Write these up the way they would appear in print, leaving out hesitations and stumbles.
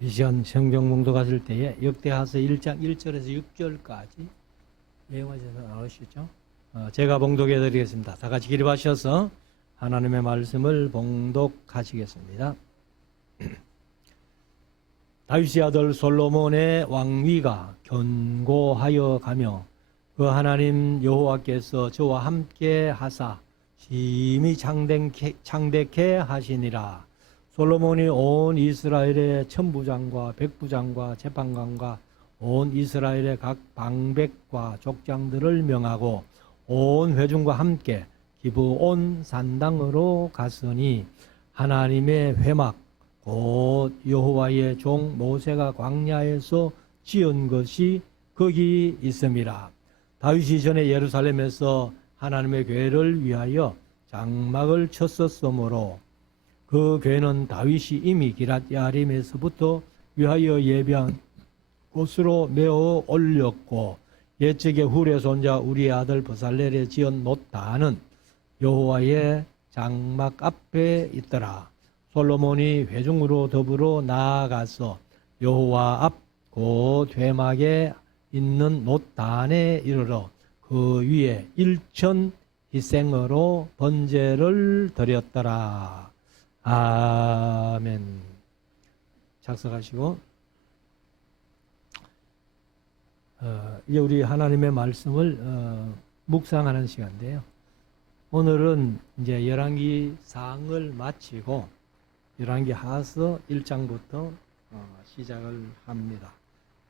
이 시간 성경 봉독하실 때에 역대하서 1장 1절에서 6절까지 외워져서 나오시죠. 제가 봉독해 드리겠습니다. 다 같이 기립하셔서 하나님의 말씀을 봉독하시겠습니다. 다윗의 아들 솔로몬의 왕위가 견고하여 가며 그 하나님 여호와께서 저와 함께 하사 심히 창대케 하시니라. 솔로몬이 온 이스라엘의 천부장과 백부장과 재판관과 온 이스라엘의 각 방백과 족장들을 명하고 온 회중과 함께 기브온 산당으로 갔으니 하나님의 회막 곧 여호와의 종 모세가 광야에서 지은 것이 거기 있음이라. 다윗이 전에 예루살렘에서 하나님의 궤를 위하여 장막을 쳤었으므로 그 궤는 다윗이 이미 기럇야림에서부터 위하여 예비한 곳으로 메어 올렸고 옛적에 훌의 손자 우리의 아들 브살렐의 지은 놋다는 여호와의 장막 앞에 있더라. 솔로몬이 회중으로 더불어 나아가서 여호와 앞 곧 회막에 있는 놋단에 이르러 그 위에 1천 희생으로 번제를 드렸더라. 아멘. 작성하시고 이제 우리 하나님의 말씀을 묵상하는 시간인데요. 오늘은 이제 열왕기 상을 마치고 열왕기 하서 1장부터 시작을 합니다.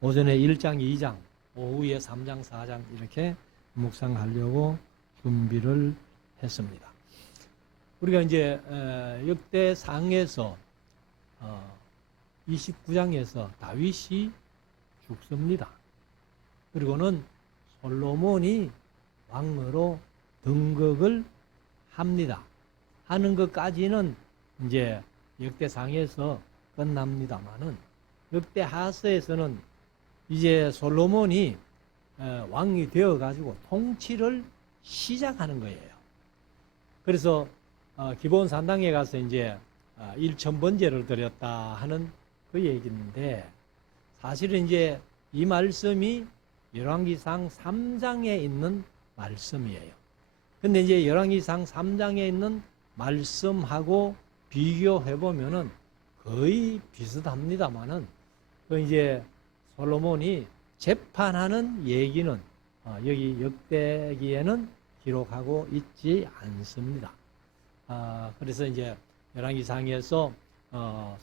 오전에 1장, 2장, 오후에 3장, 4장 이렇게 묵상하려고 준비를 했습니다. 우리가 이제 역대상에서 29장에서 다윗이 죽습니다. 그리고는 솔로몬이 왕으로 등극을 합니다. 하는 것까지는 이제 역대상에서 끝납니다만은 역대하서에서는 이제 솔로몬이 왕이 되어가지고 통치를 시작하는 거예요. 그래서 기브온 산당에 가서 이제 1천 번제를 드렸다 하는 그 얘기인데 사실은 이제 이 말씀이 열왕기상 3장에 있는 말씀이에요. 근데 이제 열왕기상 3장에 있는 말씀하고 비교해 보면은 거의 비슷합니다만은 그 이제 솔로몬이 재판하는 얘기는 여기 역대기에는 기록하고 있지 않습니다. 그래서 이제 열왕기상에서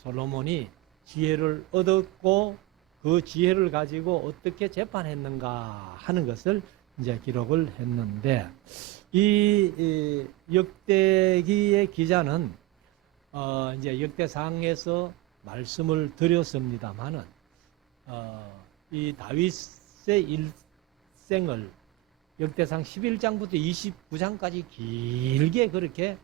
솔로몬이 지혜를 얻었고 그 지혜를 가지고 어떻게 재판했는가 하는 것을 이제 기록을 했는데 이 역대기의 기자는 이제 역대상에서 말씀을 드렸습니다만은 이 다윗의 일생을 역대상 11장부터 29장까지 길게 그렇게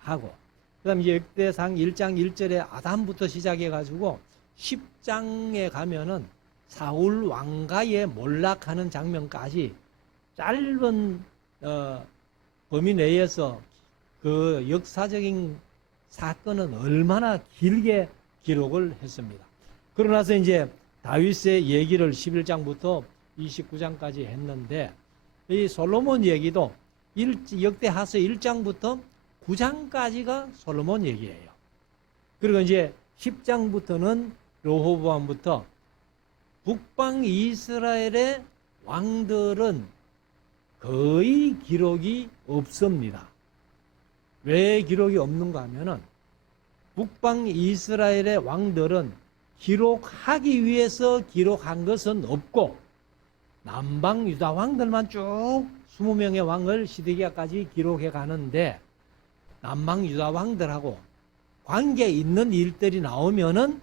하고 그 다음에 역대상 1장 1절에 아담부터 시작해가지고 10장에 가면은 사울 왕가에 몰락하는 장면까지 짧은 범위 내에서 그 역사적인 사건은 얼마나 길게 기록을 했습니다. 그러나서 이제 다윗의 얘기를 11장부터 29장까지 했는데 이 솔로몬 얘기도 역대하서 1장부터 9장까지가 솔로몬 얘기예요. 그리고 이제 10장부터는 르호보암부터 북방 이스라엘의 왕들은 거의 기록이 없습니다. 왜 기록이 없는가 하면은 북방 이스라엘의 왕들은 기록하기 위해서 기록한 것은 없고 남방 유다 왕들만 쭉 20명의 왕을 시드기야까지 기록해 가는데 남방 유다 왕들하고 관계 있는 일들이 나오면은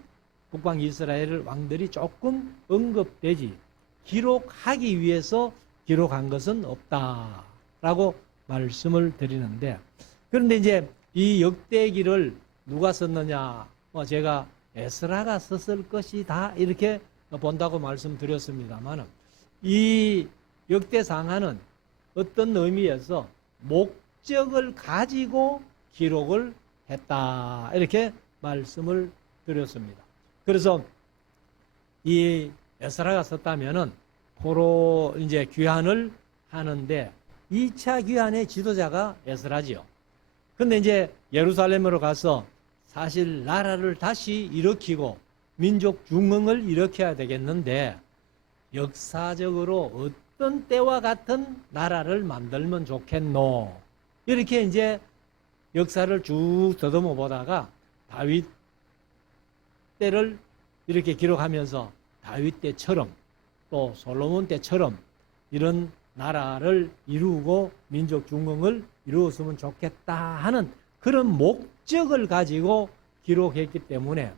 북방 이스라엘 왕들이 조금 언급되지 기록하기 위해서 기록한 것은 없다라고 말씀을 드리는데 그런데 이제 이 역대기를 누가 썼느냐 제가 에스라가 썼을 것이다 이렇게 본다고 말씀드렸습니다만 이 역대상하는 어떤 의미에서 목적을 가지고 기록을 했다 이렇게 말씀을 드렸습니다. 그래서 이 에스라가 썼다면은 포로 이제 귀환을 하는데 2차 귀환의 지도자가 에스라지요. 근데 이제 예루살렘으로 가서 사실 나라를 다시 일으키고 민족 중흥을 일으켜야 되겠는데 역사적으로 어떤 때와 같은 나라를 만들면 좋겠노. 이렇게 이제 역사를 쭉 더듬어 보다가 다윗 때를 이렇게 기록하면서 다윗 때처럼 또 솔로몬 때처럼 이런 나라를 이루고 민족 중흥을 이루었으면 좋겠다 하는 그런 목적을 가지고 기록했기 때문에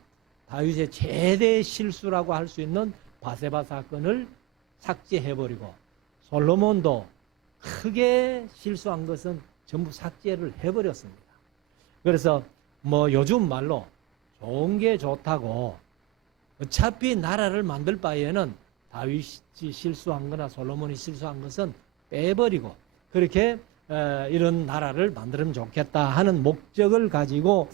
다윗의 최대 실수라고 할 수 있는 바세바 사건을 삭제해버리고 솔로몬도 크게 실수한 것은 전부 삭제를 해버렸습니다. 그래서 뭐 요즘 말로 좋은 게 좋다고 어차피 나라를 만들 바에는 다윗이 실수한 거나 솔로몬이 실수한 것은 빼버리고 그렇게 이런 나라를 만들면 좋겠다 하는 목적을 가지고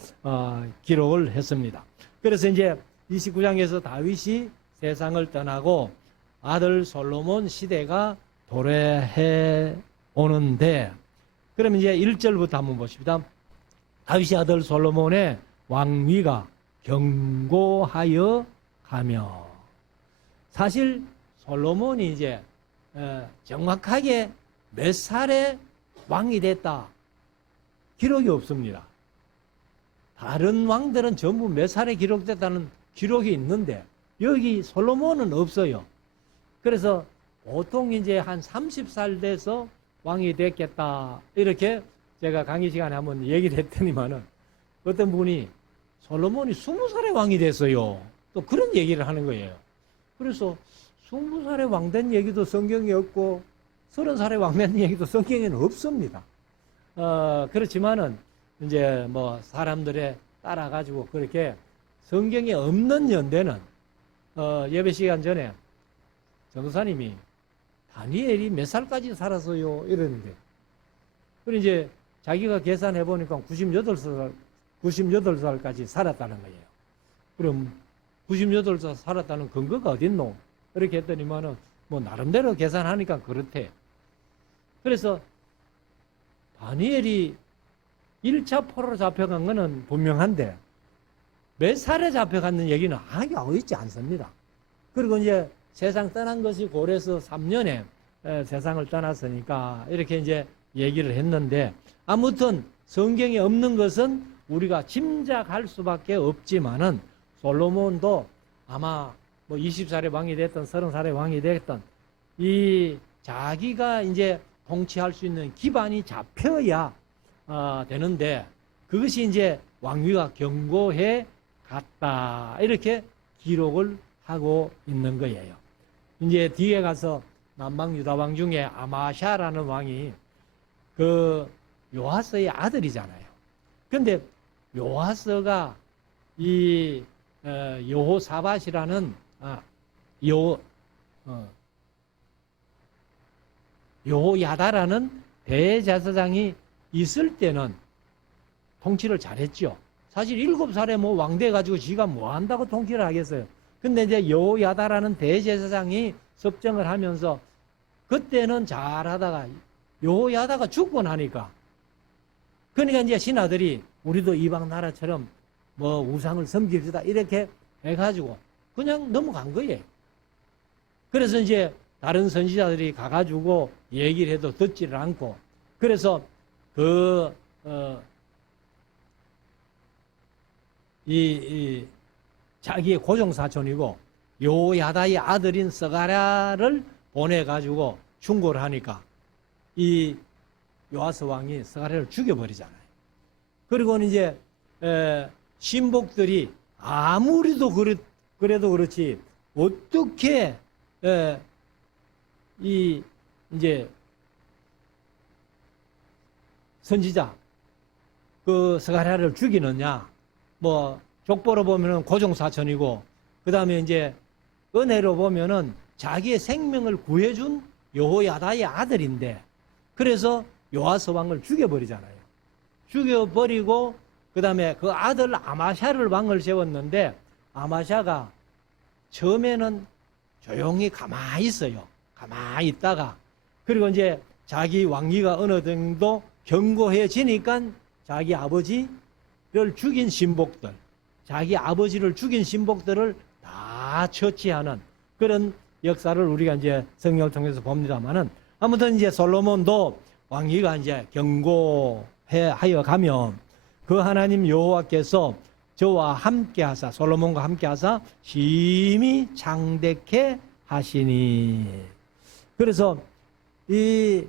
기록을 했습니다. 그래서 이제 29장에서 다윗이 세상을 떠나고 아들 솔로몬 시대가 도래해 오는데 그러면 이제 1절부터 한번 보십시다. 다윗의 아들 솔로몬의 왕위가 견고하여 가며 사실 솔로몬이 이제 정확하게 몇 살에 왕이 됐다 기록이 없습니다. 다른 왕들은 전부 몇 살에 기록됐다는 기록이 있는데 여기 솔로몬은 없어요. 그래서 보통 이제 한 30살 돼서 왕이 됐겠다 이렇게 제가 강의 시간에 한번 얘기를 했더니만은 어떤 분이 솔로몬이 20살에 왕이 됐어요. 또 그런 얘기를 하는 거예요. 그래서 20살에 왕된 얘기도 성경에 없고 30살에 왕된 얘기도 성경에는 없습니다. 그렇지만은 이제 뭐 사람들에 따라 가지고 그렇게 성경에 없는 연대는 예배 시간 전에 전도사님이 다니엘이 몇 살까지 살았어요 이러는데 그리고 이제 자기가 계산해 보니까 98살까지 살았다는 거예요. 그럼 98살 살았다는 근거가 어딨노? 이렇게 했더니만은 뭐 나름대로 계산하니까 그렇대. 그래서 다니엘이 1차 포로로 잡혀간 거는 분명한데 몇 살에 잡혀갔는 얘기는 아예 있지 않습니다. 그리고 이제 세상 떠난 것이 고래서 3년에 세상을 떠났으니까 이렇게 이제 얘기를 했는데 아무튼 성경에 없는 것은 우리가 짐작할 수밖에 없지만은 솔로몬도 아마 뭐 20살에 왕이 됐던 30살에 왕이 됐던 이 자기가 이제 통치할 수 있는 기반이 잡혀야 되는데 그것이 이제 왕위가 견고해 갔다 이렇게 기록을 하고 있는 거예요. 이제 뒤에 가서 남방 유다 왕 중에 아마샤라는 왕이 그 요아스의 아들이잖아요. 근데 요아스가 이 여호사밧이라는 여호야다라는 대제사장이 있을 때는 통치를 잘했죠. 사실 7살에 뭐 왕 돼가지고 지가 뭐 한다고 통치를 하겠어요. 근데 이제 여호야다라는 대제사장이 섭정을 하면서 그때는 잘하다가 여호야다가 죽고 나니까 그러니까 이제 신하들이 우리도 이방 나라처럼 뭐 우상을 섬깁시다 이렇게 해가지고 그냥 넘어간 거예요. 그래서 이제 다른 선지자들이 가가지고 얘기를 해도 듣지를 않고 그래서 자기의 고종사촌이고 요야다의 아들인 스가랴를 보내가지고 충고를 하니까 이 요아스 왕이 스가랴를 죽여버리잖아요. 그리고 이제 신복들이 아무리도 그래도 그렇지 어떻게 이제 선지자 그 스가랴를 죽이느냐 뭐 족보로 보면은 고종사촌이고 그 다음에 이제 은혜로 보면은 자기의 생명을 구해준 여호야다의 아들인데 그래서 요아스 왕을 죽여버리잖아요. 죽여버리고 그 다음에 그 아들 아마샤를 왕을 세웠는데 아마샤가 처음에는 조용히 가만히 있어요. 가만히 있다가 그리고 이제 자기 왕위가 어느 정도 견고해지니까 자기 아버지를 죽인 신복들, 자기 아버지를 죽인 신복들을 다 처치하는 그런 역사를 우리가 이제 성경을 통해서 봅니다만은 아무튼 이제 솔로몬도 왕위가 이제 견고하여 가면 그 하나님 여호와께서 저와 함께 하사 솔로몬과 함께 하사 심히 창대케 하시니. 그래서 이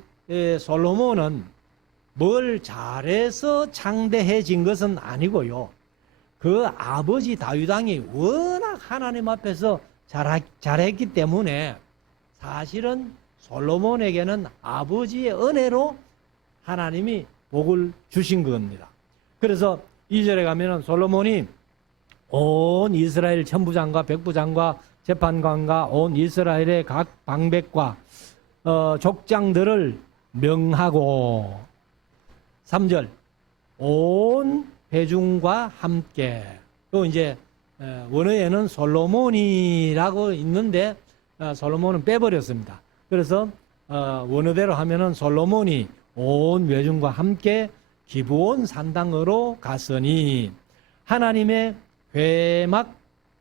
솔로몬은 뭘 잘해서 창대해진 것은 아니고요. 그 아버지 다윗 왕이 워낙 하나님 앞에서 잘했기 때문에 사실은 솔로몬에게는 아버지의 은혜로 하나님이 복을 주신 겁니다. 그래서 2절에 가면은 솔로몬이 온 이스라엘 천부장과 백부장과 재판관과 온 이스라엘의 각 방백과 족장들을 명하고 3절 온 회중과 함께 또 이제 원어에는 솔로몬이라고 있는데 솔로몬은 빼버렸습니다. 그래서 원어대로 하면은 솔로몬이 온 회중과 함께 기브온 산당으로 갔으니 하나님의 회막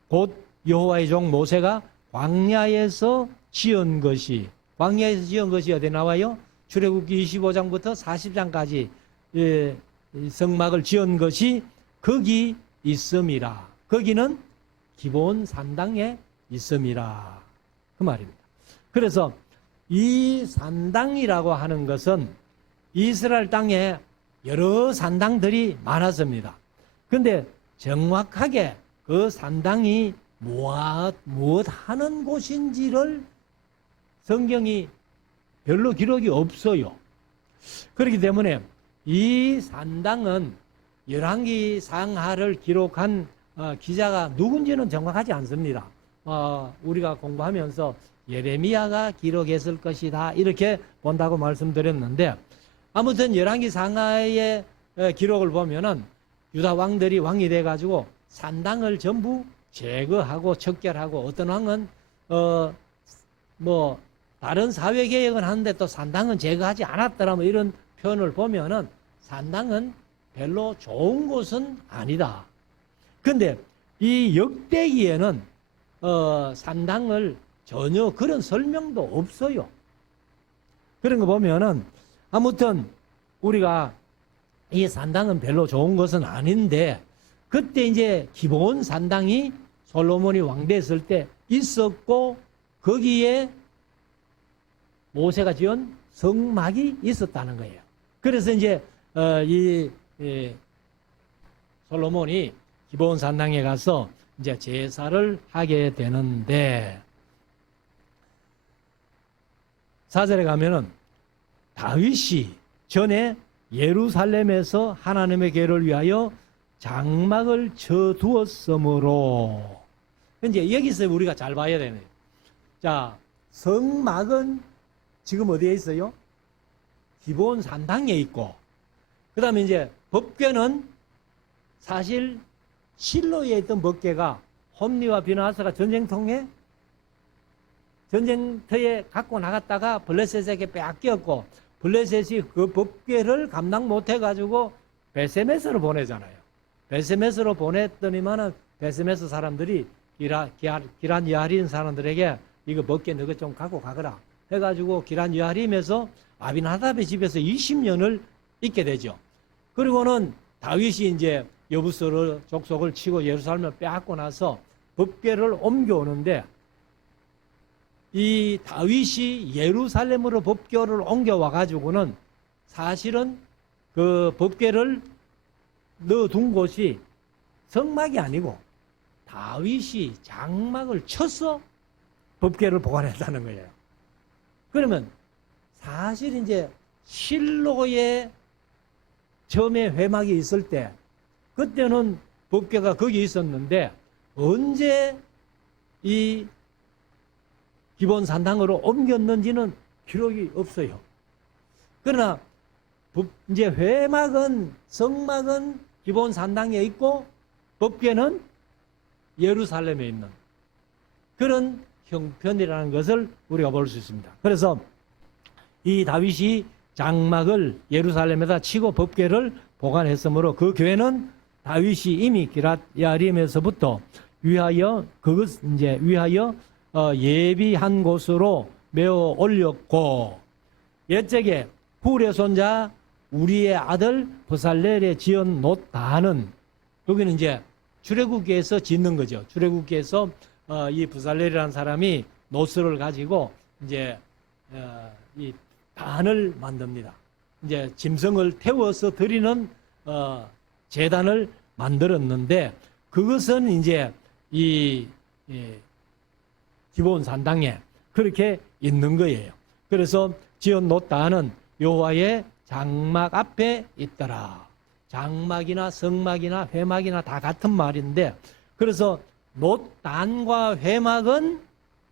곧 여호와의 종 모세가 광야에서 지은 것이 어디 나와요? 출애굽기 25장부터 40장까지 성막을 지은 것이 거기 있음이라. 거기는 기브온 산당에 있음이라. 그 말입니다. 그래서 이 산당이라고 하는 것은 이스라엘 땅에 여러 산당들이 많았습니다. 근데 정확하게 그 산당이 무엇 하는 곳인지를 성경이 별로 기록이 없어요. 그렇기 때문에 이 산당은 열왕기 상하를 기록한 기자가 누군지는 정확하지 않습니다. 우리가 공부하면서 예레미야가 기록했을 것이다 이렇게 본다고 말씀드렸는데 아무튼 열왕기 상하의 기록을 보면은 유다 왕들이 왕이 돼가지고 산당을 전부 제거하고 척결하고 어떤 왕은 뭐 다른 사회 개혁은 하는데 또 산당은 제거하지 않았더라 뭐 이런 표현을 보면은 산당은 별로 좋은 곳은 아니다. 근데 이 역대기에는 산당을 전혀 그런 설명도 없어요. 그런 거 보면은 아무튼 우리가 이 산당은 별로 좋은 것은 아닌데 그때 이제 기브온 산당이 솔로몬이 왕됐을 때 있었고 거기에 모세가 지은 성막이 있었다는 거예요. 그래서 이제 이 솔로몬이 기브온 산당에 가서 이제 제사를 하게 되는데 4절에 가면은 다윗이 전에 예루살렘에서 하나님의 계를 위하여 장막을 쳐두었으므로 이제 여기서 우리가 잘 봐야 되네요. 자, 성막은 지금 어디에 있어요? 기브온 산당에 있고 그 다음에 이제 법궤는 사실 실로에 있던 법궤가 홈리와 비나하스가 전쟁터에 갖고 나갔다가 블레셋에게 빼앗겼고 블레셋이 그 법궤를 감당 못해가지고 베세메스로 보내잖아요. 베세메스로 보냈더니만은 베세메스 사람들이 기란 여하림 사람들에게 이거 법궤 너가 좀 갖고 가거라 해가지고 기란 여하림에서 아빈하답의 집에서 20년을 있게 되죠. 그리고는 다윗이 이제 여부스를 족속을 치고 예루살렘을 빼앗고 나서 법궤를 옮겨오는데 이 다윗이 예루살렘으로 법궤를 옮겨와 가지고는 사실은 그 법궤를 넣어둔 곳이 성막이 아니고 다윗이 장막을 쳐서 법궤를 보관했다는 거예요. 그러면 사실 이제 실로에 처음에 회막이 있을 때 그때는 법궤가 거기 있었는데 언제 이 기브온 산당으로 옮겼는지는 기록이 없어요. 그러나 이제 회막은 성막은 기브온 산당에 있고 법궤는 예루살렘에 있는 그런 형편이라는 것을 우리가 볼 수 있습니다. 그래서 이 다윗이 장막을 예루살렘에다 치고 법궤를 보관했으므로 그 교회는 다윗이 이미 기럇 야림에서부터 위하여 예비한 곳으로 메어 올렸고, 옛적에 훌의 손자 우리의 아들 브살렐의 지은 놋다는, 여기는 이제 출애굽기에서 짓는 거죠. 출애굽기에서 이 브살렐이라는 사람이 놋을 가지고 이제 이 단을 만듭니다. 이제 짐승을 태워서 드리는 제단을 만들었는데, 그것은 이제 이 기브온 산당에 그렇게 있는 거예요. 그래서 지은 놋단은 여호와의 장막 앞에 있더라. 장막이나 성막이나 회막이나 다 같은 말인데, 그래서 놋단과 회막은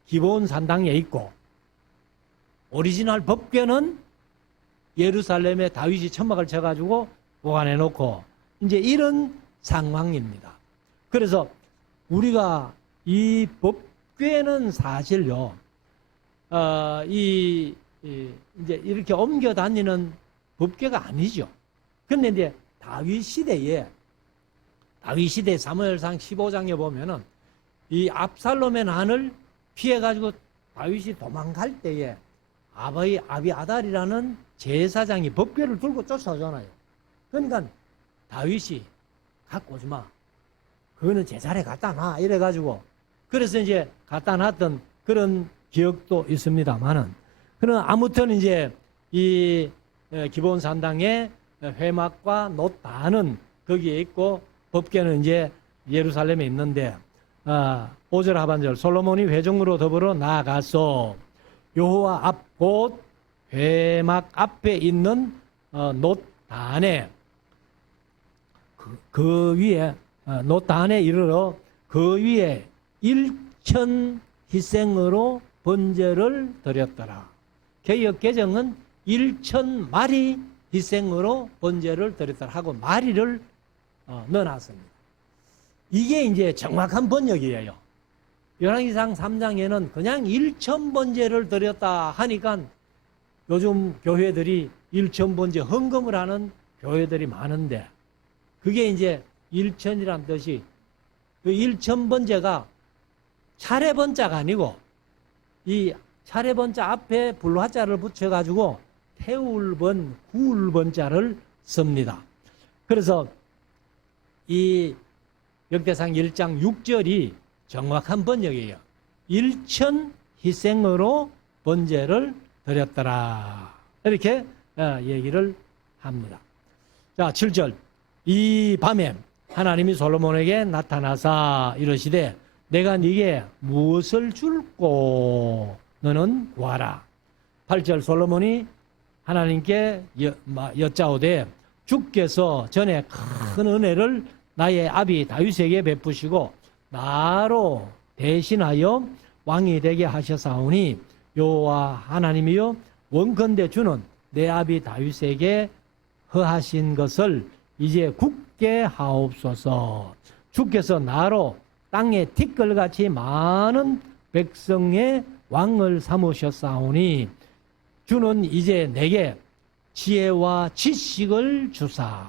기브온 산당에 있고, 오리지널 법궤는 예루살렘에 다윗이 천막을 쳐가지고 보관해 놓고, 이제 이런 상황입니다. 그래서 우리가 이 법궤는 사실요, 이제 이렇게 옮겨 다니는 법궤가 아니죠. 근데 이제 다윗 시대에 사무엘상 15장에 보면은 이 압살롬의 난을 피해가지고 다윗이 도망갈 때에 아비아달이라는 제사장이 법궤를 들고 쫓아오잖아요. 그러니까 다윗이 갖고 오지 마. 그거는 제자리에 갖다 놔. 이래가지고. 그래서 이제 갖다 놨던 그런 기억도 있습니다만은. 그럼 아무튼 이제 이 기브온 산당의 회막과 놋단은 거기에 있고, 법궤는 이제 예루살렘에 있는데, 5절 하반절, 솔로몬이 회중으로 더불어 나아가서 여호와 앞 곧 회막 앞에 있는 놋단에 그 위에 놋단에 이르러 그 위에 1천 희생으로 번제를 드렸더라. 개역 개정은 1천 마리 희생으로 번제를 드렸더라 하고 마리를 넣어놨습니다. 이게 이제 정확한 번역이에요. 열왕기상 3장에는 그냥 1천 번제를 드렸다 하니까 요즘 교회들이 1천 번제 헌금을 하는 교회들이 많은데, 그게 이제 1천이란 뜻이, 그 1천 번제가 차례번자가 아니고 이 차례번자 앞에 불화자를 붙여가지고 태울번, 구울번자를 씁니다. 그래서 이 역대상 1장 6절이 정확한 번역이에요. 1천 희생으로 번제를 드렸더라. 이렇게 얘기를 합니다. 자, 7절. 이 밤에 하나님이 솔로몬에게 나타나사 이르시되 내가 네게 무엇을 줄꼬 너는 구하라. 8절. 솔로몬이 하나님께 여짜오되 주께서 전에 큰 은혜를 나의 아비 다윗에게 베푸시고 나로 대신하여 왕이 되게 하셨사오니 여호와 하나님이여 원컨대 주는 내 아비 다윗에게 허하신 것을 이제 굳게 하옵소서. 주께서 나로 땅에 티끌같이 많은 백성의 왕을 삼으셨사오니 주는 이제 내게 지혜와 지식을 주사.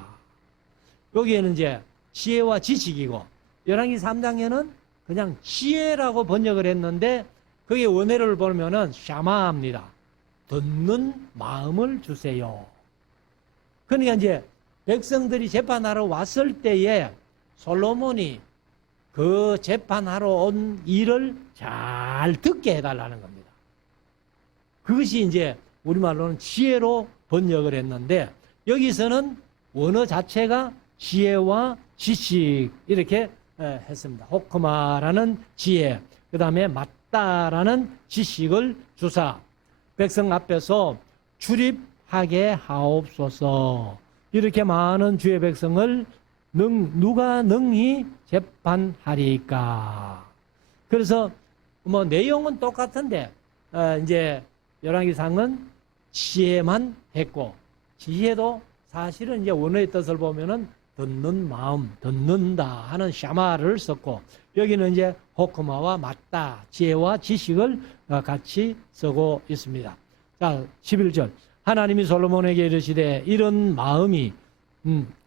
여기에는 이제 지혜와 지식이고, 열왕기 3장에는 그냥 지혜라고 번역을 했는데 그게 원어를 보면은 샤마입니다. 듣는 마음을 주세요. 그러니까 이제 백성들이 재판하러 왔을 때에 솔로몬이 그 재판하러 온 일을 잘 듣게 해달라는 겁니다. 그것이 이제 우리말로는 지혜로 번역을 했는데, 여기서는 원어 자체가 지혜와 지식 이렇게 했습니다. 호크마라는 지혜, 그 다음에 맞다라는 지식을 주사. 백성 앞에서 출입하게 하옵소서. 이렇게 많은 주의 백성을 누가 능히 재판하리까. 그래서 뭐 내용은 똑같은데 이제 열왕기상은 지혜만 했고, 지혜도 사실은 이제 원어의 뜻을 보면은 듣는 마음, 듣는다 하는 샤마를 썼고, 여기는 이제 호크마와 맞다, 지혜와 지식을 같이 쓰고 있습니다. 자, 11절. 하나님이 솔로몬에게 이르시되 이런 마음이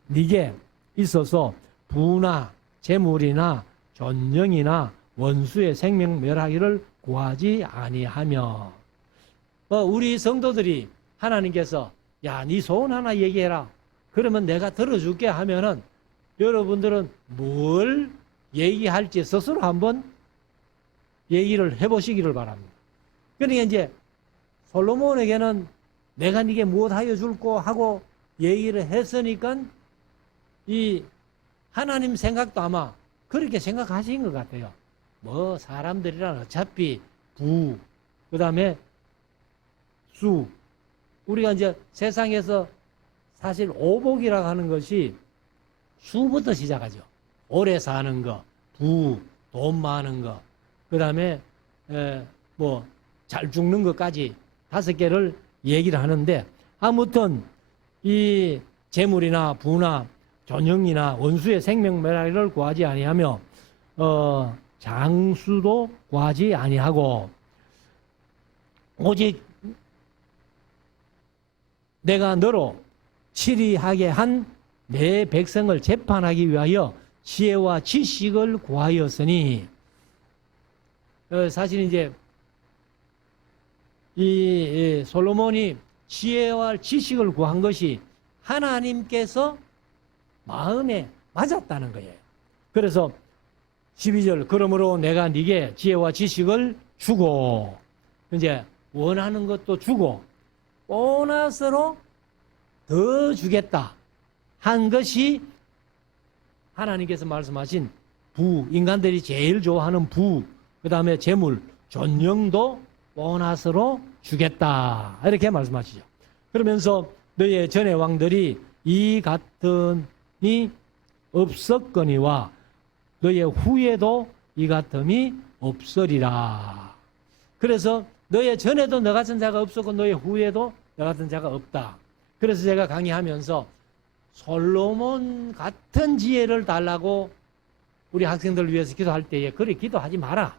네게 있어서 부나 재물이나 존영이나 원수의 생명 멸하기를 구하지 아니하며. 우리 성도들이 하나님께서 야, 네 소원 하나 얘기해라. 그러면 내가 들어줄게 하면은 여러분들은 뭘 얘기할지 스스로 한번 얘기를 해보시기를 바랍니다. 그러니까 이제 솔로몬에게는 내가 네게 무엇 하여 줄고 하고 얘기를 했으니까 이 하나님 생각도 아마 그렇게 생각하신 것 같아요. 뭐 사람들이란 어차피 부, 그 다음에 수. 우리가 이제 세상에서 사실 오복이라고 하는 것이 수부터 시작하죠. 오래 사는 거, 부, 돈 많은 거, 그 다음에 뭐 잘 죽는 것까지 5개를 얘기를 하는데, 아무튼 이 재물이나 부나 존영이나 원수의 생명 멸하기를 구하지 아니하며 장수도 구하지 아니하고, 오직 내가 너로 치리하게 한 내 백성을 재판하기 위하여 지혜와 지식을 구하였으니, 사실 이제 이 솔로몬이 지혜와 지식을 구한 것이 하나님께서 마음에 맞았다는 거예요. 그래서 12절, 그러므로 내가 네게 지혜와 지식을 주고, 이제 원하는 것도 주고 보너스로 더 주겠다 한 것이 하나님께서 말씀하신 부, 인간들이 제일 좋아하는 부, 그 다음에 재물, 존영도 보너스로 주겠다, 이렇게 말씀하시죠. 그러면서 너의 전의 왕들이 이 같음이 없었거니와 너의 후에도 이 같음이 없으리라. 그래서 너의 전에도 너 같은 자가 없었고 너의 후에도 너 같은 자가 없다. 그래서 제가 강의하면서 솔로몬 같은 지혜를 달라고 우리 학생들을 위해서 기도할 때에 그래 기도하지 마라.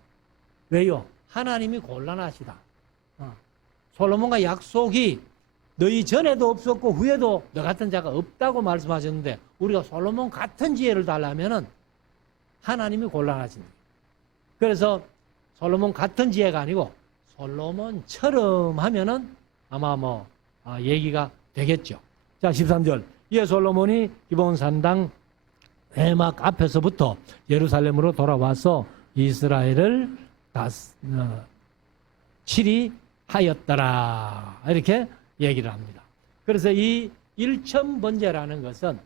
왜요? 하나님이 곤란하시다. 솔로몬과 약속이 너희 전에도 없었고 후에도 너 같은 자가 없다고 말씀하셨는데, 우리가 솔로몬 같은 지혜를 달라면은 하나님이 곤란하십니다. 그래서 솔로몬 같은 지혜가 아니고 솔로몬처럼 하면은 아마 얘기가 되겠죠. 자, 13절. 이에 솔로몬이 기브온 산당 회막 앞에서부터 예루살렘으로 돌아와서 이스라엘을 치리하였더라, 이렇게 얘기를 합니다. 그래서 이 일천번제라는 것은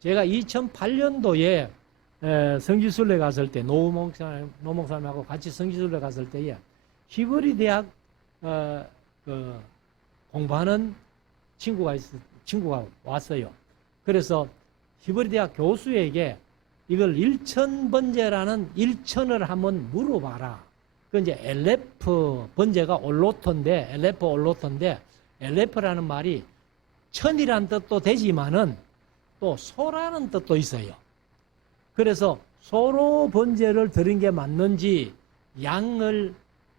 제가 2008년도에 성지순례 갔을 때 노 목사님하고 같이 성지순례 갔을 때에 히브리 대학 공부하는 친구가 왔어요. 그래서 히브리 대학 교수에게 이걸 일천번제라는 일천을 한번 물어봐라. 그 이제 엘레프 번제가 올로토인데, 엘레프 올로토인데, 엘레프라는 말이 천이라는 뜻도 되지만은 또 소라는 뜻도 있어요. 그래서 소로 번제를 드린 게 맞는지, 양을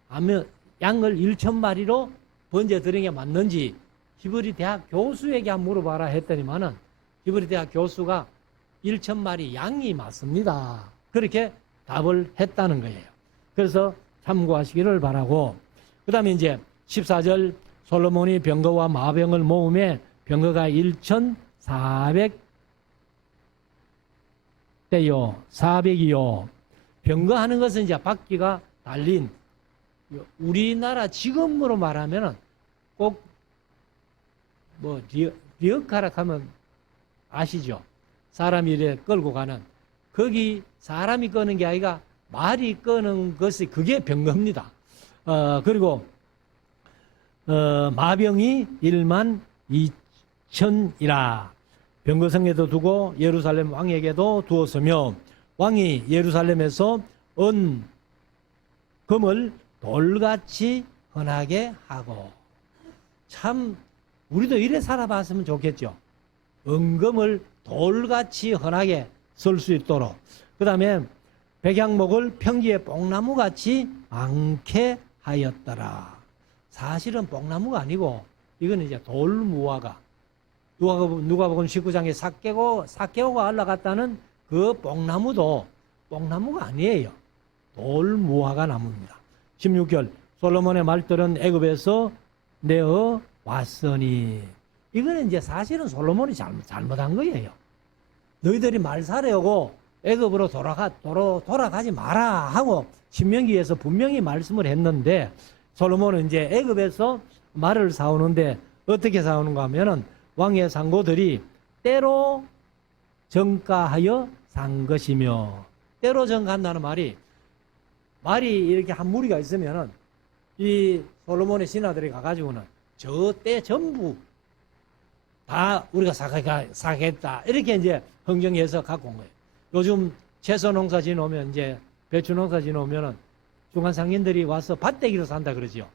1,000마리로 번제 드린 게 맞는지 히브리 대학 교수에게 한번 물어봐라 했더니만은 히브리 대학 교수가 1,000마리 양이 맞습니다, 그렇게 답을 했다는 거예요. 그래서 참고하시기를 바라고, 그 다음에 이제 14절, 솔로몬이 병거와 마병을 모음에 병거가 1,400대요 400이요. 병거하는 것은 이제 바퀴가 달린, 우리나라 지금으로 말하면은 꼭 리어카락 하면 아시죠? 사람이 이래 끌고 가는, 거기 사람이 끄는 게 아니라 말이 끄는 것이 그게 병거입니다. 그리고 마병이 12,000이라. 병거성에도 두고 예루살렘 왕에게도 두었으며, 왕이 예루살렘에서 금을 돌같이 흔하게 하고. 참 우리도 이래 살아봤으면 좋겠죠. 은금을 돌같이 흔하게 쓸 수 있도록, 그 다음에 백향목을 평지에 뽕나무같이 많게 하였더라. 사실은 뽕나무가 아니고 이거는 이제 돌무화과, 누가복음 19장에 삭개오가 올라갔다는 그 뽕나무도 뽕나무가 아니에요. 돌무화과 나무입니다. 16절 솔로몬의 말들은 애굽에서 내어 왔으니, 이거는 이제 사실은 솔로몬이 잘못한 거예요. 너희들이 말 살려고 애굽으로 돌아가지 마라 하고 신명기에서 분명히 말씀을 했는데, 솔로몬은 이제 애굽에서 말을 사오는데 어떻게 사오는가 하면은 왕의 상고들이 때로 정가하여 산 것이며, 때로 정가한다는 말이 이렇게 한 무리가 있으면은 이 솔로몬의 신하들이 가가지고는 저 때 전부 다 우리가 사겠다 이렇게 이제 흥정해서 갖고 온 거예요. 요즘 채소 농사 지놓으면, 이제 배추 농사 지놓으면은 중간 상인들이 와서 밭대기로 산다 그러죠.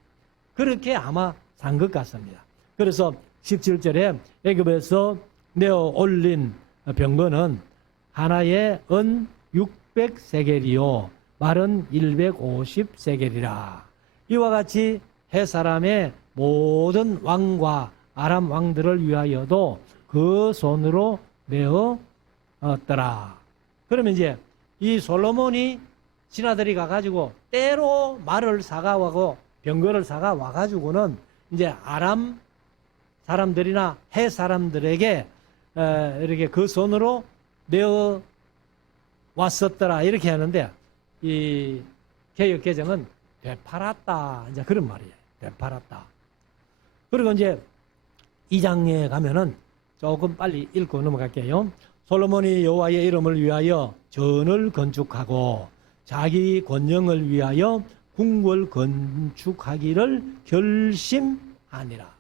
그렇게 아마 산 것 같습니다. 그래서 17절에 애굽에서 내어 올린 병거는 하나에 은 600세겔이요 말은 150세겔이라. 이와 같이 해 사람의 모든 왕과 아람 왕들을 위하여도 그 손으로 메었더라. 그러면 이제 이 솔로몬이 신하들이 가가지고 때로 말을 사가와고 병거를 사가 와가지고는 이제 아람 사람들이나 해 사람들에게 이렇게 그 손으로 내어 왔었더라 이렇게 하는데, 이 개역 개정은 되팔았다 이제 그런 말이에요. 되팔았다. 그리고 이제 2장에 가면은 조금 빨리 읽고 넘어갈게요. 솔로몬이 여호와의 이름을 위하여 전을 건축하고 자기 권영을 위하여 궁궐 건축하기를 결심하니라.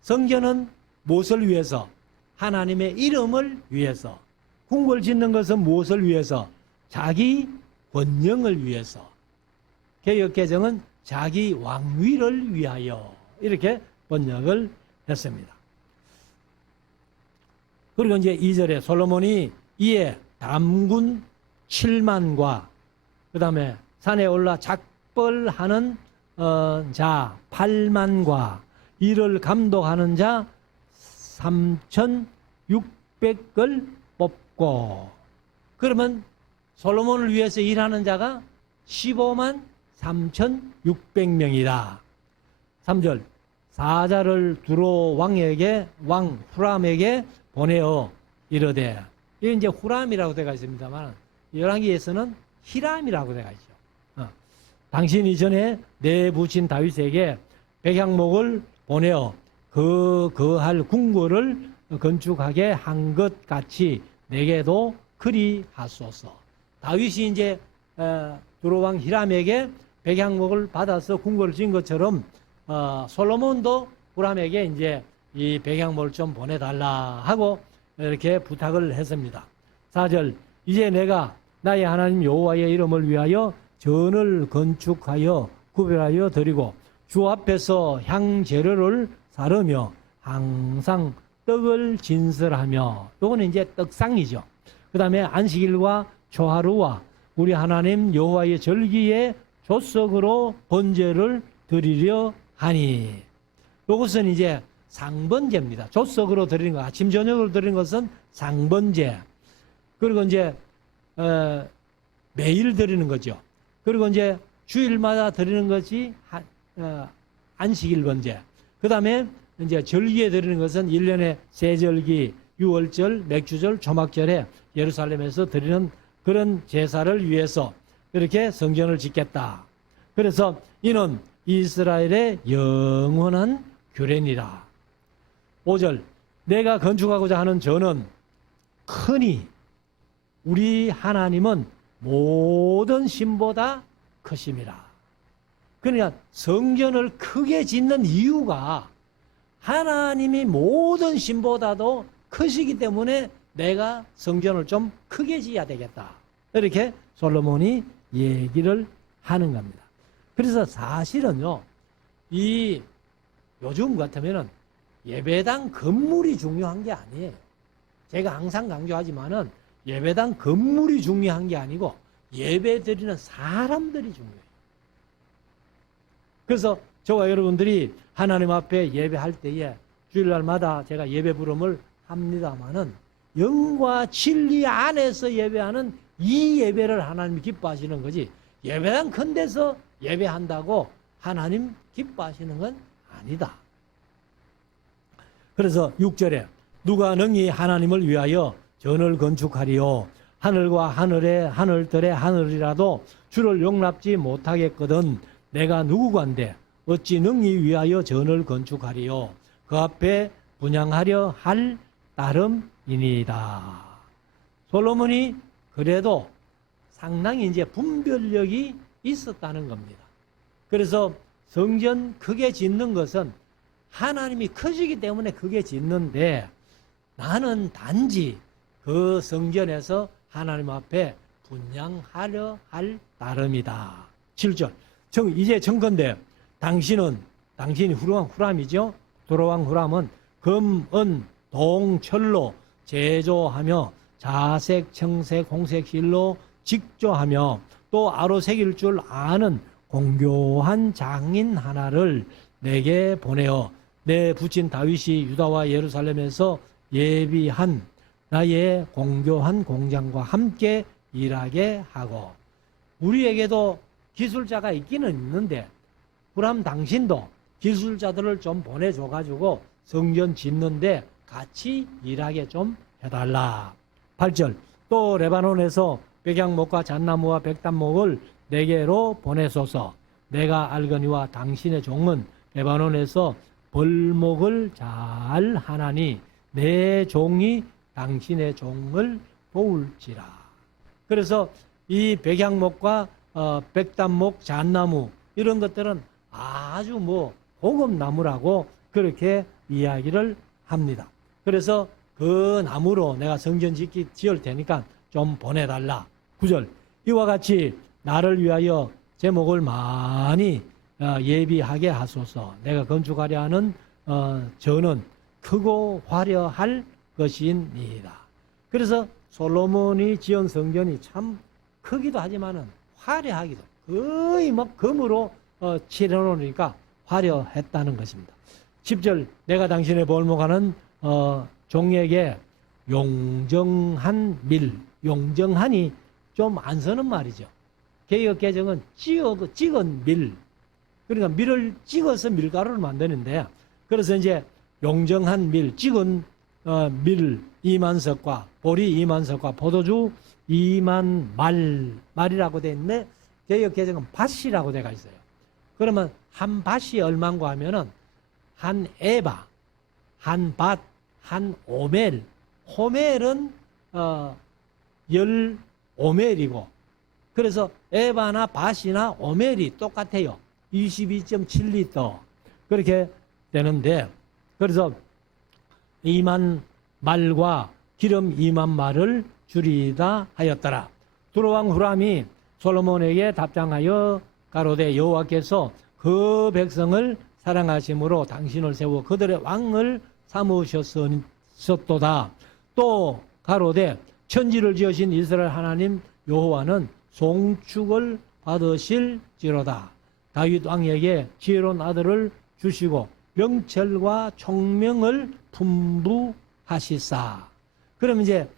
성전은 무엇을 위해서? 하나님의 이름을 위해서. 궁궐 짓는 것은 무엇을 위해서? 자기 권영을 위해서. 개역개정은 자기 왕위를 위하여 이렇게 번역을 했습니다. 그리고 이제 2절에 솔로몬이 이에 담군 7만과 그 다음에 산에 올라 작벌하는 자 8만과 이를 감독하는 자 3,600을 뽑고, 그러면 솔로몬을 위해서 일하는 자가 15만 3,600명이다. 3절 사자를 두로 왕 후람에게 보내어 이르되, 이게 이제 후람이라고 되어 있습니다만 열왕기에서는 히람이라고 되어 있죠. 당신이 전에 내 부친 다윗에게 백향목을 보내어 거할 궁궐을 건축하게 한 것 같이 내게도 그리 하소서. 다윗이 이제 두로왕 히람에게 백향목을 받아서 궁궐을 지은 것처럼 솔로몬도 후람에게 이제 이 백향목을 좀 보내달라 하고 이렇게 부탁을 했습니다. 4절 이제 내가 나의 하나님 여호와의 이름을 위하여 전을 건축하여 구별하여 드리고 주 앞에서 향재료를 사르며 항상 떡을 진설하며, 요거는 이제 떡상이죠. 그 다음에 안식일과 초하루와 우리 하나님 여호와의 절기에 조석으로 번제를 드리려 하니, 요것은 이제 상번제입니다. 조석으로 드리는 거, 아침 저녁으로 드리는 것은 상번제. 그리고 이제 매일 드리는 거죠. 그리고 이제 주일마다 드리는 것이 안식일 번제. 그 다음에 이제 절기에 드리는 것은 1년에 세절기, 유월절, 맥주절, 초막절에 예루살렘에서 드리는 그런 제사를 위해서 이렇게 성전을 짓겠다. 그래서 이는 이스라엘의 영원한 규례니라. 5절 내가 건축하고자 하는 전은 크니 우리 하나님은 모든 신보다 크심이라. 그러니까 성전을 크게 짓는 이유가 하나님이 모든 신보다도 크시기 때문에 내가 성전을 좀 크게 지어야 되겠다. 이렇게 솔로몬이 얘기를 하는 겁니다. 그래서 사실은요, 이 요즘 같으면은 예배당 건물이 중요한 게 아니에요. 제가 항상 강조하지만은 예배당 건물이 중요한 게 아니고 예배 드리는 사람들이 중요해요. 그래서 저와 여러분들이 하나님 앞에 예배할 때에 주일날마다 제가 예배 부름을 합니다마는 영과 진리 안에서 예배하는 이 예배를 하나님이 기뻐하시는 거지, 예배당 큰 데서 예배한다고 하나님 기뻐하시는 건 아니다. 그래서 6절에 누가 능히 하나님을 위하여 전을 건축하리요 하늘과 하늘들의 하늘이라도 주를 용납지 못하겠거든 내가 누구간데 어찌 능히 위하여 전을 건축하리요 그 앞에 분향하려 할 따름이니이다. 솔로몬이 그래도 상당히 이제 분별력이 있었다는 겁니다. 그래서 성전 크게 짓는 것은 하나님이 크시기 때문에 크게 짓는데 나는 단지 그 성전에서 하나님 앞에 분향하려 할 따름이다. 7절. 이제 청컨대 당신이 후람이죠. 도로왕 후람은 금, 은, 동, 철로 제조하며 자색, 청색, 홍색 실로 직조하며 또 아로새길 줄 아는 공교한 장인 하나를 내게 보내어 내 부친 다윗이 유다와 예루살렘에서 예비한 나의 공교한 공장과 함께 일하게 하고. 우리에게도 기술자가 있기는 있는데 후람 당신도 기술자들을 좀 보내줘가지고 성전 짓는데 같이 일하게 좀 해달라. 8절. 또 레바논에서 백향목과 잣나무와 백단목을 내게로 보내소서. 내가 알거니와 당신의 종은 레바논에서 벌목을 잘 하나니 내 종이 당신의 종을 도울지라. 그래서 이 백향목과 백단목, 잣나무 이런 것들은 아주 고급나무라고 그렇게 이야기를 합니다. 그래서 그 나무로 내가 성전 지을 테니까 좀 보내달라. 9절. 이와 같이 나를 위하여 제목을 많이 예비하게 하소서. 내가 건축하려 하는 전은 크고 화려할 것이니이다. 그래서 솔로몬이 지은 성전이 참 크기도 하지만은 화려하기도, 거의 금으로 칠해놓으니까 화려했다는 것입니다. 10절. 내가 당신의 벌목하는 종에게 용정한 밀, 용정한이 좀 안 서는 말이죠. 개역 개정은 찍은 밀, 그러니까 밀을 찍어서 밀가루를 만드는데, 그래서 이제 용정한 밀, 찍은 밀 2만석과 보리 2만석과 포도주 2만 말이라고 되어 있는데 개역 개정은 밭이라고 되어 있어요. 그러면 한 밭이 얼마인가 하면은 한 에바, 한 밭, 한 오멜, 호멜은 10오멜이고, 그래서 에바나 밭이나 오멜이 똑같아요. 22.7리터 그렇게 되는데, 그래서 2만 말과 기름 2만 말을 줄이다 하였더라. 두로왕 후람이 솔로몬에게 답장하여 가로되 여호와께서 그 백성을 사랑하심으로 당신을 세워 그들의 왕을 삼으셨도다. 또 가로되 천지를 지으신 이스라엘 하나님 여호와는 송축을 받으실지로다. 다윗 왕에게 지혜로운 아들을 주시고 명철과 총명을 풍부하시사. 그럼 이제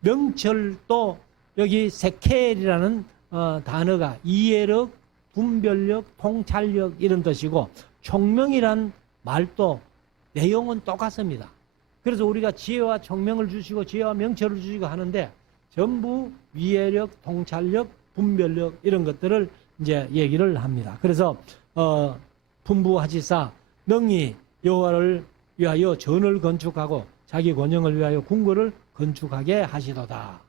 명철도 여기 세켈이라는 단어가 이해력, 분별력, 통찰력 이런 뜻이고, 총명이란 말도 내용은 똑같습니다. 그래서 우리가 지혜와 총명을 주시고 지혜와 명철을 주시고 하는데 전부 이해력, 통찰력, 분별력 이런 것들을 이제 얘기를 합니다. 그래서 풍부하시사 능히 여호와를 위하여 전을 건축하고 자기 권영을 위하여 궁궐을 건축하게 하시도다.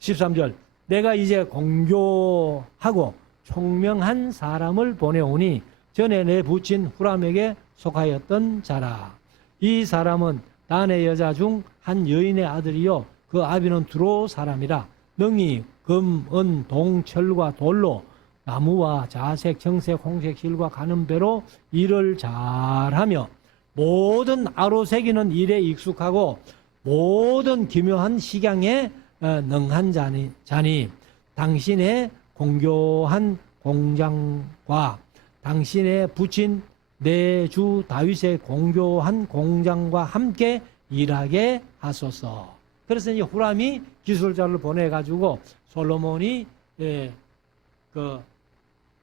13절. 내가 이제 공교하고 총명한 사람을 보내오니 전에 내 부친 후람에게 속하였던 자라. 이 사람은 단의 여자 중 한 여인의 아들이요 그 아비는 두로 사람이라. 능히 금, 은, 동, 철과 돌로 나무와 자색, 청색, 홍색 실과 가는 배로 일을 잘하며 모든 아로 새기는 일에 익숙하고 모든 기묘한 식양에 능한 자니 당신의 공교한 공장과 당신의 부친 내 주 다윗의 공교한 공장과 함께 일하게 하소서. 그래서 이제 후람이 기술자를 보내가지고 솔로몬이 그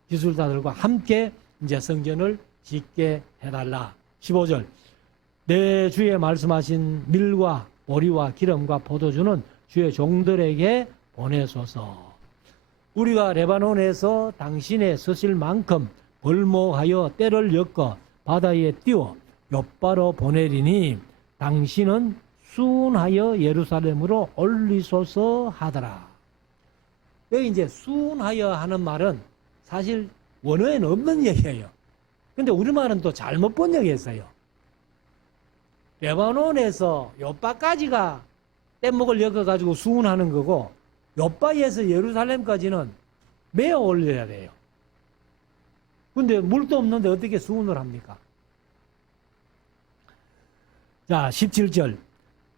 기술자들과 함께 이제 성전을 짓게 해달라. 15절. 내 주에 말씀하신 밀과 보리와 기름과 포도주는 주의 종들에게 보내소서. 우리가 레바논에서 당신의 서실 만큼 벌목하여 때를 엮어 바다에 띄워 엿바로 보내리니 당신은 수운하여 예루살렘으로 올리소서 하더라. 여기 이제 수운하여 하는 말은 사실 원어에는 없는 얘기예요. 근데 우리말은 또 잘못 번역했어요. 레바논에서 엿바까지가 뗏목을 엮어가지고 수운하는 거고, 엿바에서 예루살렘까지는 메어 올려야 돼요. 근데 물도 없는데 어떻게 수운을 합니까? 자, 17절.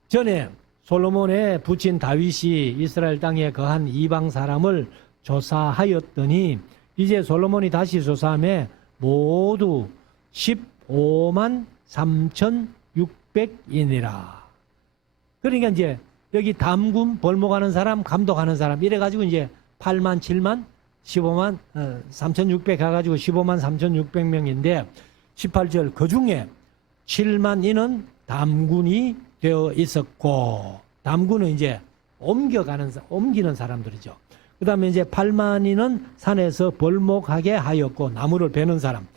전에 솔로몬의 부친 다윗이 이스라엘 땅에 거한 이방 사람을 조사하였더니 이제 솔로몬이 다시 조사함에 모두 15만 3,600인이라. 그러니까 이제 여기 담군, 벌목하는 사람, 감독하는 사람 이래가지고 이제 8만, 7만, 15만 3,600 가가지고 15만 3,600명인데 18절 그 중에 7만 인은 담군이 되어 있었고, 담군은 이제 옮기는 사람들이죠. 그 다음에 이제 8만 인은 산에서 벌목하게 하였고 나무를 베는 사람,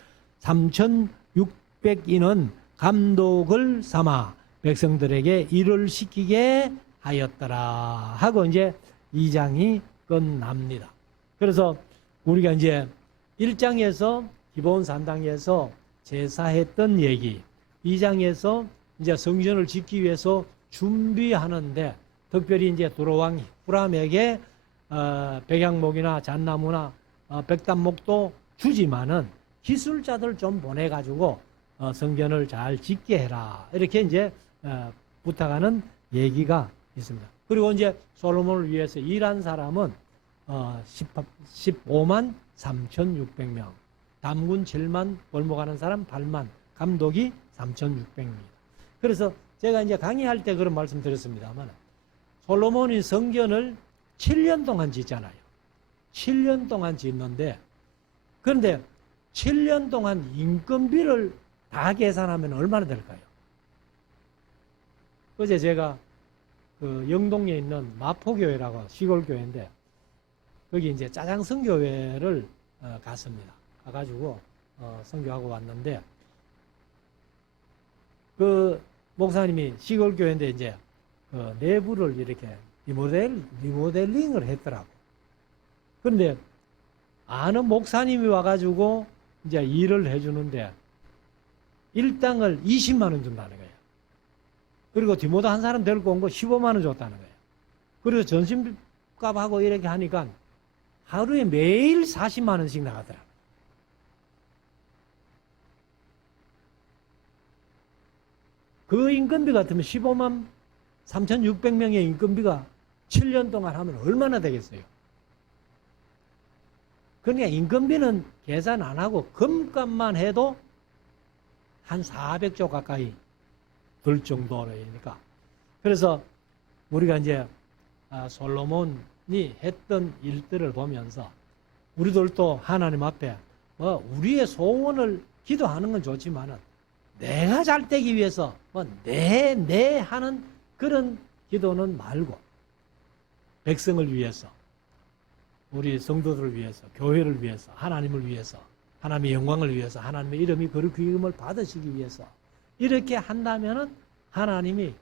3,600인은 감독을 삼아 백성들에게 일을 시키게 하였더라 하고 이제 2장이 끝납니다. 그래서 우리가 이제 1장에서 기본 산당에서 제사했던 얘기, 2장에서 이제 성전을 짓기 위해서 준비하는데 특별히 이제 두로왕 후람에게 백양목이나 잣나무나 백단목도 주지만은 기술자들 좀 보내가지고 성전을 잘 짓게 해라 이렇게 이제 부탁하는 얘기가 있습니다. 그리고 이제 솔로몬을 위해서 일한 사람은 15만 3,600명, 담군 7만, 벌목하는 사람 8만, 감독이 3,600명입니다. 그래서 제가 이제 강의할 때 그런 말씀 드렸습니다만 솔로몬이 성전을 7년 동안 짓잖아요. 7년 동안 짓는데 그런데 7년 동안 인건비를 다 계산하면 얼마나 될까요? 어제 제가 그 영동에 있는 마포교회라고 시골교회인데 거기 이제 짜장성교회를 갔습니다. 가가지고 선교하고 왔는데 그 목사님이 시골교회인데 이제 그 내부를 이렇게 리모델링을 했더라고. 그런데 아는 목사님이 와가지고 이제 일을 해주는데 일당을 20만 원 준다는 거예요. 그리고 디모도 한 사람 데리고 온 거 15만 원 줬다는 거예요. 그리고 전심값하고 이렇게 하니까 하루에 매일 40만 원씩 나가더라. 그 인건비 같으면 15만 3,600명의 인건비가 7년 동안 하면 얼마나 되겠어요? 그러니까 인건비는 계산 안 하고 금값만 해도 한 400조 가까이 들 정도니까. 그래서 우리가 이제 솔로몬이 했던 일들을 보면서 우리들도 하나님 앞에 우리의 소원을 기도하는 건 좋지만은 내가 잘 되기 위해서 내 하는 그런 기도는 말고 백성을 위해서, 우리 성도들을 위해서, 교회를 위해서, 하나님을 위해서, 하나님의 영광을 위해서, 하나님의 이름이 거룩히 여김을 받으시기 위해서 이렇게 한다면은 하나님이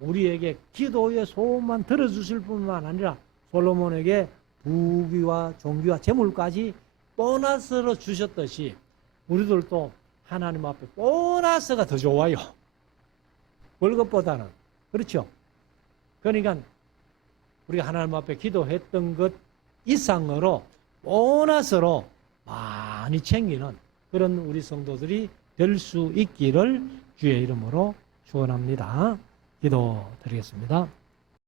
우리에게 기도의 소원만 들어주실 뿐만 아니라 솔로몬에게 부귀와 종귀와 재물까지 보너스로 주셨듯이 우리들도 하나님 앞에 보너스가 더 좋아요. 월급보다는. 그렇죠? 그러니까 우리가 하나님 앞에 기도했던 것 이상으로 보너스로 많이 챙기는 그런 우리 성도들이 될 수 있기를 주의 이름으로 축원합니다. 기도 드리겠습니다.